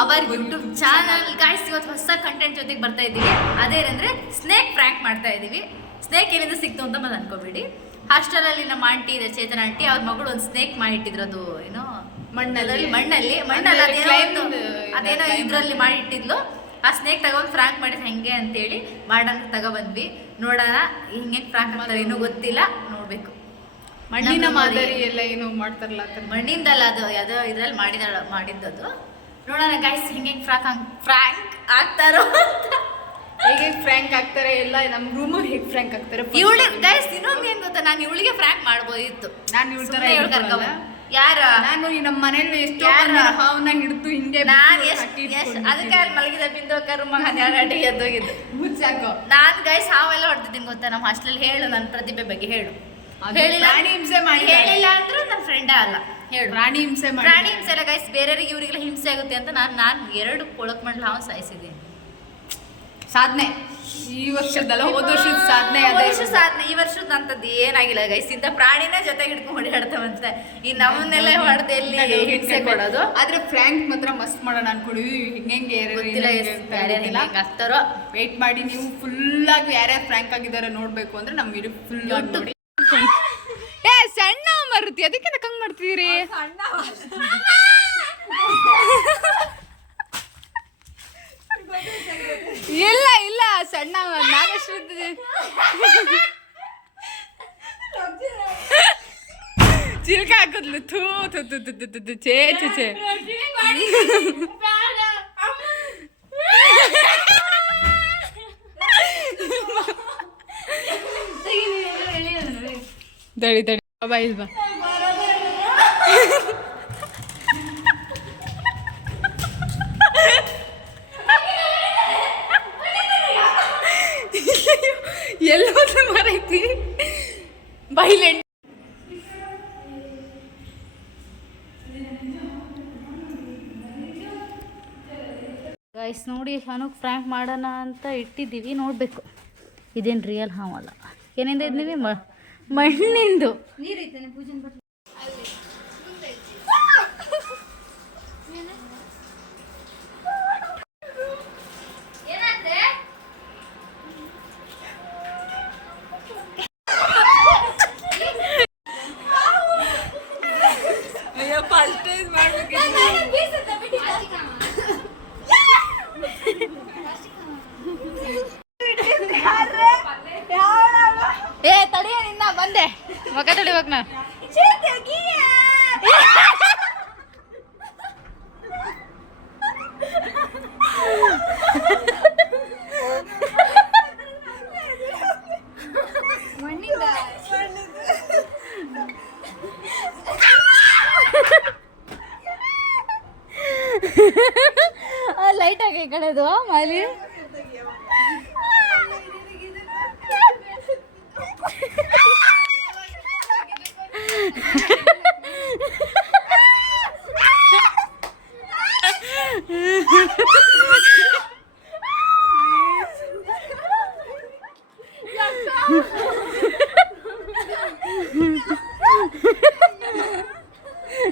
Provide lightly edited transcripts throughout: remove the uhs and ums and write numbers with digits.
Our YouTube channel. Guys ಇವತ್ತು ಹೊಸ content ಜೊತೆಗೆ ಬರ್ತಾ ಇದ್ದೀವಿ. ಅದೇನಂದ್ರೆ ಸ್ನೇಕ್ ಫ್ರ್ಯಾಂಕ್ ಮಾಡ್ತಾ ಇದ್ದೀವಿ. ಸ್ನೇಕ್ ಎಲ್ಲಿಂದ ಸಿಕ್ತು ಅಂತ ಮತ್ತೆ ಅನ್ಕೋಬೇಡಿ. ಹಾಸ್ಟೆಲಲ್ಲಿ ನಮ್ಮ ಆಂಟಿ ಇದೆ, ಚೇತನ ಆಂಟಿ, ಅವ್ರ ಮಗಳು ಒಂದು ಸ್ನೇಕ್ ಮಾಡಿಟ್ಟಿದ್ರು. ಅದು ಏನೋ ಮಣ್ಣಲ್ಲಿ ಅದೇನೋ ಇದ್ರಲ್ಲಿ ಮಾಡಿಟ್ಟಿದ್ಲು. ಆ ಸ್ನೇಕ್ ತಗೊಂಡು ಫ್ರಾಂಕ್ ಮಾಡಿದ್ ಹೆಂಗೆ ಅಂತೇಳಿ ಮಾಡೋಣ ತಗೊಬಂದ್ವಿ. ನೋಡೋಣ ಹಿಂಗೆ ಫ್ರಾಂಕ್ ಮಾಡ್ತಾರೆ, ಇನ್ನೂ ಗೊತ್ತಿಲ್ಲ, ನೋಡ್ಬೇಕು. ಮಣ್ಣಿನ ಮಾದರಿ ಎಲ್ಲ ಏನು ಮಾಡ್ತಾರಲ್ಲ, ಮಣ್ಣಿಂದಲ್ಲ, ಅದು ಯಾವುದೋ ಇದ್ರಲ್ಲಿ ಮಾಡಿದ್ದದು. ನೋಡೋಣ ಗೈಸ್ ಹಿಂಗೆ ಫ್ರಾಂಕ್ ಆಗ್ತಾರೋ, ಹೇಗೆ ಫ್ರ್ಯಾಂಕ್ ಆಗ್ತಾರೆ ಎಲ್ಲ. ನಮ್ಮ ರೂಮಲ್ಲಿ ಹೇಗೆ ಫ್ರ್ಯಾಂಕ್ ಆಗ್ತಾರೆ ಇವಳಿಗೆ ಗೈಸ್. ಇನ್ನೊಂದು ಏನ್ ಗೊತ್ತಾ, ನಾನು ಇವಳಿಗೆ ಫ್ರಾಂಕ್ ಮಾಡ್ಬೋದಿತ್ತು. ನಾನು ಇವಳ ತರ ಯಾರ ನಾನು ನಮ್ಮ ಮನೇಲಿ ಎಷ್ಟೋ ಹಾವನ್ನ ಹಿಡಿದು ಹಿಂಗೆ ನಾನು ಅದಕ್ಕೆ ಅಲ್ಲಿ ಮಲಗಿದ ಬಿಂದು ಕರ್ಮ ಅಡಿಗೆ ಎದ್ದೋಗಿದ್ದು ಮುಚ್ಚಾಕೋ. ನಾನು ಗೈಸ್ ಹಾವೆಲ್ಲ ಹೊಡ್ತಿದ್ದೀನಿ ಗೊತ್ತಾ ನಮ್ಮ ಹಾಸ್ಟೆಲ್. ಹೇಳು ನನ್ನ ಪ್ರತಿಭೆ ಬಗ್ಗೆ ಹೇಳು. ಹೇಳಿಲ್ಲ ಹಿಂಸೆ ಮಾಡಿ ಹೇಳಿಲ್ಲ ಅಂದ್ರೆ ನನ್ನ ಫ್ರೆಂಡೇ ಅಲ್ಲ. ಹೇಳು. ಪ್ರಾಣಿ ಹಿಂಸೆ ಎಲ್ಲ ಗೈಸ್, ಬೇರೆಯವ್ರಿಗೆ ಇವರಿಗೆಲ್ಲ ಹಿಂಸೆ ಆಗುತ್ತೆ ಅಂತ ನಾನು 2 ಕೊಳಕ್ ಮಂಡಲ ಹಾವು ಸಾಯಿಸಿದ್ದೀನಿ. ಸಾಧನೆ ಈ ವರ್ಷದಲ್ಲ, ಹೋದ ವರ್ಷದ ಸಾಧನೆ. ಈ ವರ್ಷದ ಅಂತದ್ದು ಏನಾಗಿಲ್ಲ ಗೈಸ್. ಇಂಥ ಪ್ರಾಣಿನ ಜೊತೆಗೆ ಹಿಡ್ಕೊಂಡು ಹೊಡೆಯಾಡ್ತಾವಂತೆ. ಈ ನಮ್ಮನ್ನೆಲ್ಲ ಹೊಡೆದು ಎಲ್ಲಿ ಹಿಂಸೆ ಕೊಡೋದು. ಆದ್ರೆ ಫ್ರ್ಯಾಂಕ್ ಮಾತ್ರ ಮಸ್ತ್ ಮಾಡೋಣ ಅನ್ಕೊಳ್ಳಿ. ಹಿಂಗೆ ಆಗ್ತಾರೋ ವೇಟ್ ಮಾಡಿ. ನೀವು ಫುಲ್ ಆಗಿ ಯಾರ್ಯಾರು ಫ್ರ್ಯಾಂಕ್ ಆಗಿದ್ದಾರೆ ನೋಡ್ಬೇಕು ಅಂದ್ರೆ ನಮ್ ವಿಡಿಯೋ ಫುಲ್ ಆಗಿ ನೋಡಿ. ಸಣ್ಣ ಮರುತಿ ಅದಕ್ಕೆ ನಕ್ಕಂಗ್ ಮಾಡ್ತಿದ್ದೀರಿ. ಇಲ್ಲ ಇಲ್ಲ ಸಣ್ಣ ನಾಗಶ್ರೀ ಚಿಲ್ಕ ಹಾಕದ್ಲು. ಥೂ ಚೇ ಚೇ ತಡಿ ತಡಿ ಬಾ ಇಲ್ಲಿ ಬಾ. ಎಲ್ಲೋದ ಮರೈತಿ ಬೈಲೆಂಟ್. ಗೈಸ್ ನೋಡಿ, ಅನುಕ್ ಫ್ರ್ಯಾಂಕ್ ಮಾಡೋಣ ಅಂತ ಇಟ್ಟಿದ್ದೀವಿ, ನೋಡಬೇಕು. ಇದೇನು ರಿಯಲ್ ಹಾವಲ್ಲ. ಏನಿಂದ ಇದ್ದೀವಿ ಮಣ್ಣಿಂದು. ಏ ತಡಿಯ ನಿನ್ನ ಬಂದೆ ಮಗ ತಡಿವಾಗ ನಾ. ಲೈಟ್ ಆಗಿ ಕಡೆದು ಮಾಲಿ.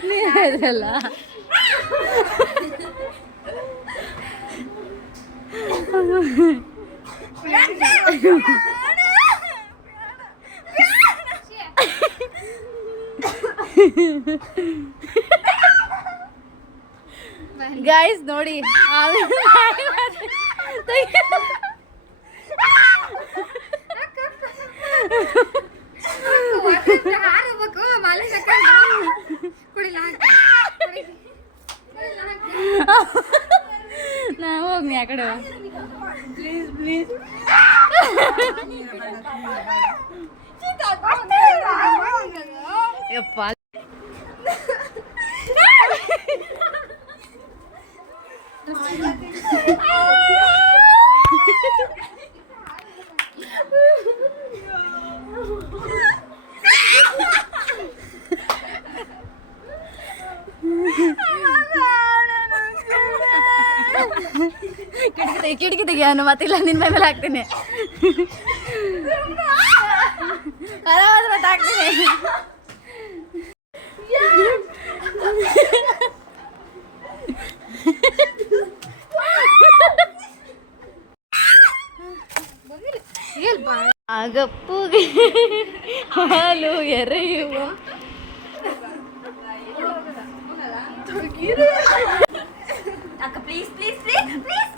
ನೀರಲ್ಲ ಗಾಯ್ಸ್ ನೋಡಿ. ನಾ ಹೋಗ್ನಿ ಆ ಕಡೆ. ಪ್ಲೀಸ್ ಪ್ಲೀಸ್ ಯಪ್ಪ. ಕಿಟಕಿ ತೆಗಿಯೋನು ಮತ್ತಿಲ್ಲ ನಿನ್ನ ಮೇಲೆ ಹಾಕ್ತೀನಿ. ಆರಾಮಾದ್ರೆ ಮತ್ತೆ ಹಾಕ್ತೀನಿ. ಗಪ್ಪುಗೆ ಹಾಲು ಎರೆಯುವ ಅಕ್ಕ ಪ್ಲೀಸ್ ಪ್ಲೀಸ್ ಪ್ಲೀಸ್ ಪ್ಲೀಸ್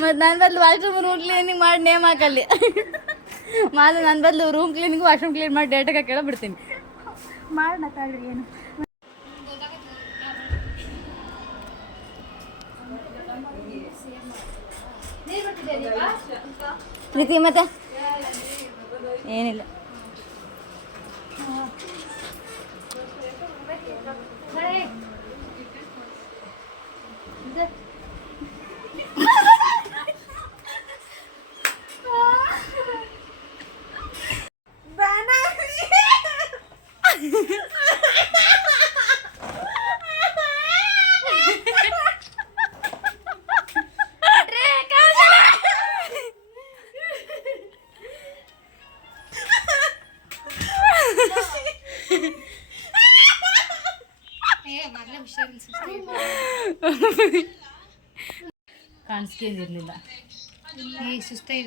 ಮತ್ತು ನನ್ನ ಬದಲು ವಾಶ್ರೂಮ್ ರೂಮ್ ಕ್ಲೀನಿಂಗ್ ಮಾಡಿ ನೇಮ್ ಹಾಕಲ್ಲಿ ಮಾಲು ನನ್ನ ಬದಲು ರೂಮ್ ಕ್ಲೀನಿಂಗ್ ವಾಶ್ರೂಮ್ ಕ್ಲೀನ್ ಮಾಡಿ ಡೇಟಾಗ ಕೇಳ ಬಿಡ್ತೀನಿ ಮಾಡೋಣ ತಾಳ್ರಿ ಏನು ಪ್ರೀತಿ ಮತ್ತೆ ಏನಿಲ್ಲ ಕಾಣಿಸ್ಕೊಂಡಿರ್ಲಿಲ್ಲ ಸುಸ್ತಾಗಿ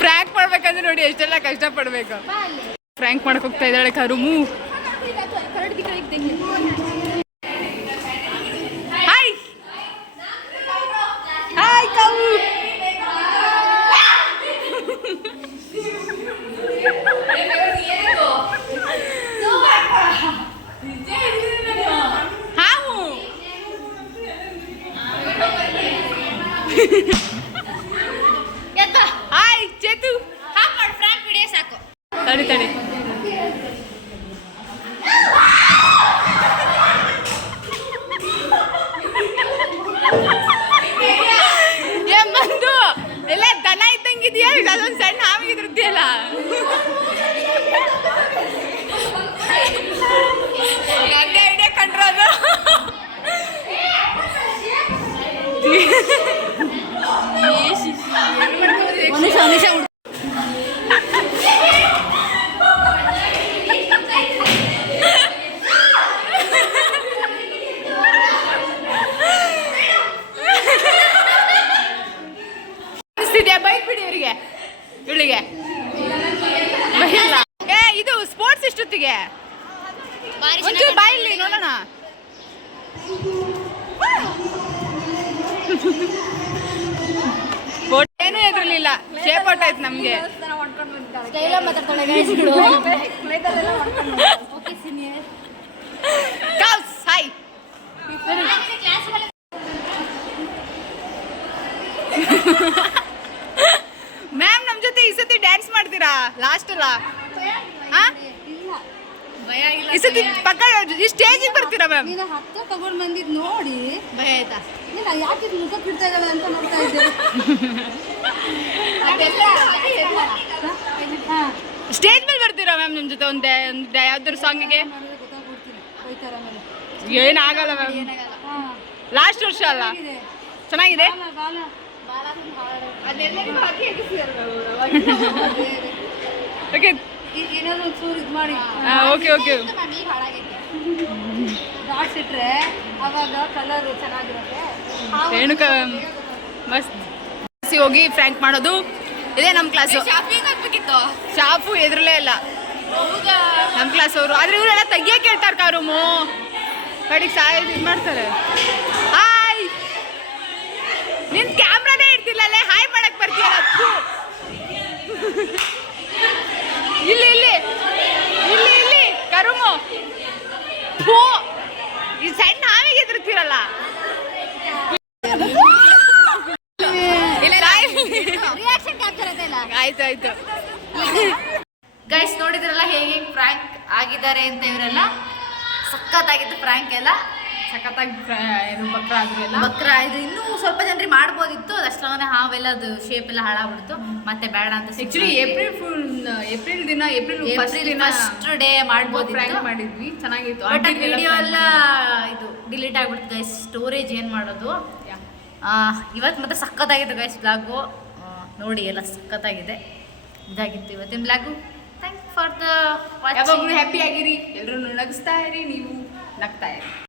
ಫ್ರ್ಯಾಂಕ್ ಮಾಡ್ಬೇಕಂದ್ರೆ ನೋಡಿ ಎಷ್ಟೆಲ್ಲ ಕಷ್ಟ ಪಡ್ಬೇಕು. ಫ್ರ್ಯಾಂಕ್ ಮಾಡಕ್ ಹೋಗ್ತಾ ಇದ್ದಾಳೆ ಕರುಮು. ಹಾಯ್ ಹಾಯ್ ಕವು. ಹಾಯ್ ಚೇತು ಹಾಕೊಂಡು ಫ್ರಾಂಕ್ ವಿಡಿಯೋ ಸಾಕು. ತಡಿ ತಡಿ ಬಂದು ಎಲ್ಲ ದನ ಇದ್ದಂಗಿದೆಯಾ ಅದೊಂದು ಸಣ್ಣ ಹಾವಿಗಿದ್ರದ್ದಿಯಲ್ಲ. ನನ್ನ ಐಡಿಯಾ ಕಂಡ್ರದು. ಬೈಕ್ ಬಿಡಿ ಇವರಿಗೆ ಇವಳಿಗೆ ಏ ಇದು ಸ್ಪೋರ್ಟ್ಸ್ ಎಷ್ಟೊತ್ತಿಗೆ ಒಂಚೂರು ಬಾಯಿಲಿ ನೋಡೋಣ. ಏನೂ ಎದುರಲಿಲ್ಲ ಶೇಪ್ ಔಟ್ ಆಯ್ತು ನಮ್ಗೆ. ಹಾಯ್ ಮ್ಯಾಮ್ ನಮ್ ಜೊತೆ ಈ ಸತಿ ಡ್ಯಾನ್ಸ್ ಮಾಡ್ತೀರಾ ಲಾಸ್ಟ್ ಅಲ್ಲ? ಈ ಸತಿ ಪಕ್ಕ ಈ ಸ್ಟೇಜಿಗೆ ಬರ್ತೀರಾ ಮ್ಯಾಮ್? ಹತ್ತ ತಗೊಂಡ್ ಬಂದಿದ್ ನೋಡಿ ಭಯ ಆಯ್ತಾ? ಇಲ್ಲ ಯಾಕೆ ಮುಖ ಬಿಡ್ತಾ ಇದ್ದಾಳೆ ಅಂತ ನೋಡ್ತಾ ಇದ್ದೆ. ಸ್ಟೇಜ್ ಮೇಲೆ ಬರ್ತೀರಾ ಮ್ಯಾಮ್ ನಮ್ ಜೊತೆ ಒಂದೇ ಯಾವ್ದಾದ್ರು ಸಾಂಗಿಗೆ? ಏನಾಗಲ್ಲ ಮ್ಯಾಮ್, ಲಾಸ್ಟ್ ವರ್ಷ ಅಲ್ಲ. ಚೆನ್ನಾಗಿದೆ. ಓಕೆ ಏನಾದ್ರು ಒಂಚೂರು ಇದು ಮಾಡಿ ಓಕೆ ಓಕೆ ಡಾಟ್ಸ್ ಇಟ್ರೆ ಅವಾಗ ಕಲರ್ ಚೆನ್ನಾಗಿರುತ್ತೆ. ರೇಣುಕಾ ಮಸ್ತ್ ಹೋಗಿ ಫ್ರ್ಯಾಂಕ್ ಮಾಡೋದು ಇದೇ ನಮ್ಮ ಕ್ಲಾಸು. ಶಾಪಿಂಗ್ ಆಗ್ಬೇಕಿತ್ತು. ಶಾಪು ಎದುರಲೇ ಇಲ್ಲ ನಮ್ಮ ಕ್ಲಾಸ್ ಅವರು. ಆದ್ರೆ ಇವರೆಲ್ಲ ತೆಗಿಯಕ್ಕೆ ಹೇಳ್ತಾರೆ ಕಾರುಮು ಕಡೆಗೆ ಸಹಾಯ ಇದು ಮಾಡ್ತಾರೆ. ಹಾಯ್ ನಿನ್ ಕ್ಯಾಮ್ರಾನೇ ಇಡ್ತಿಲ್ಲಲ್ಲೇ ಹಾಯ್ ಮಾಡಕ್ ಬರ್ತೀಯಲ್ಲ. ಇಲ್ಲಿ ಇಲ್ಲಿ ಇಲ್ಲಿ ಇಲ್ಲಿ ಕರುಮು ಈ ಸಣ್ಣ ಹಾವಿಗೆ ಎದುರ್ತೀರಲ್ಲ. ರಿಯಾಕ್ಷನ್ ಕ್ಯಾಪ್ಚರ್ ಆಯ್ತಾ? ಆಯ್ತು ಆಯ್ತು. ಗೈಸ್ ನೋಡಿದ್ರಲ್ಲ ಹೇಗೆ ಫ್ರಾಂಕ್ ಆಗಿದ್ದಾರೆ ಅಂತ. ಇವರೆಲ್ಲ ಸಖತ್ತಾಗಿತ್ತು ಫ್ರಾಂಕ್ ಎಲ್ಲ. ಸಖತ್ತಾಗಿ ಬಕ್ರ ಆದ್ರು ಎಲ್ಲ. ಬಕ್ರ ಇದು ಇನ್ನೂ ಸ್ವಲ್ಪ ಜನರಿಗೆ ಮಾಡ್ಬೋದಿತ್ತು. ಅದಷ್ಟೇ ಹಾವೆಲ್ಲ ಅದು ಶೇಪ್ ಎಲ್ಲ ಹಾಳಾಗ್ಬಿಡ್ತು. ಮತ್ತೆ ಬೇಡ ಅಂತ ಆಕ್ಚುಲಿ ಏಪ್ರಿಲ್ ದಿನ ಫಸ್ಟ್ ಡೇ ಮಾಡ್ಬೋದಿತ್ತು. ಮಾಡಿದ್ವಿ, ಚೆನ್ನಾಗಿತ್ತು. ಬಟ್ ವಿಡಿಯೋ ಎಲ್ಲ ಇದು ಡಿಲೀಟ್ ಆಗ್ಬಿಡ್ತು ಗೈಸ್. ಸ್ಟೋರೇಜ್ ಏನ್ ಮಾಡೋದು ಇವತ್ತು ಮತ್ತೆ ಸಖತ್ತಾಗಿದೆ ಗೈಸ್ ಬ್ಲಾಗು. ನೋಡಿ ಎಲ್ಲ ಸಖತ್ತಾಗಿದೆ. ಇದಾಗಿತ್ತು ಇವತ್ತಿನ ಬ್ಲಾಗು. ಥ್ಯಾಂಕ್ ಫಾರ್ ದ ಯಾವಾಗಲೂ ಹ್ಯಾಪಿ ಆಗಿರಿ, ಎಲ್ಲರೂ ನಗಿಸ್ತಾ ಇರಿ, ನೀವು ನಗ್ತಾ ಇರಿ.